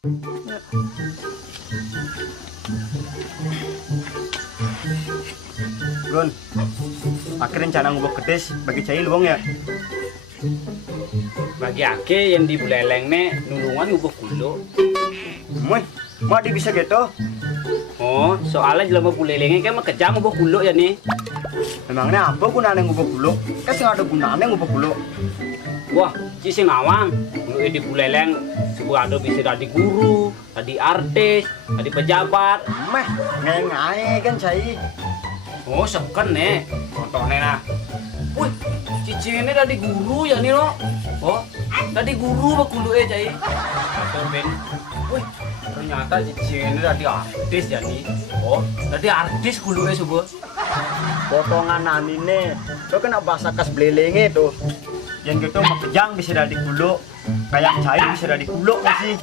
Gun, akhirnya rencana ngubah kedes bagi cai luang ya. Bagi ake yang di Buleleng nih nulungan ngubah kulo. Mau di bisa gitu? Oh, soalnya jelema Bulelengnya kan mah kejam ngubah kulo ya nih. Memangnya apa gunanya ngubah kulo? Kan sih ada gunanya ngubah kulo. Wah, cici ngawang. Lu di Buleleng sebuah ada bisa tadi guru, tadi artis, tadi pejabat. Meh, ngai kan cai. Oh, seken nih. Contohnya nah. Wih, cici ini tadi guru ya nih lo. Oh, tadi guru mah kulo cai. Betul, Ben. Wih, ternyata cici ini tadi artis ya nih. Oh, tadi artis kulo sebuah. Potongan anine, itu kan bahasa kas belelenge tuh. Yang gitu mah kejang bisa dari kulo, kayak cai bisa dari kulo nggak sih?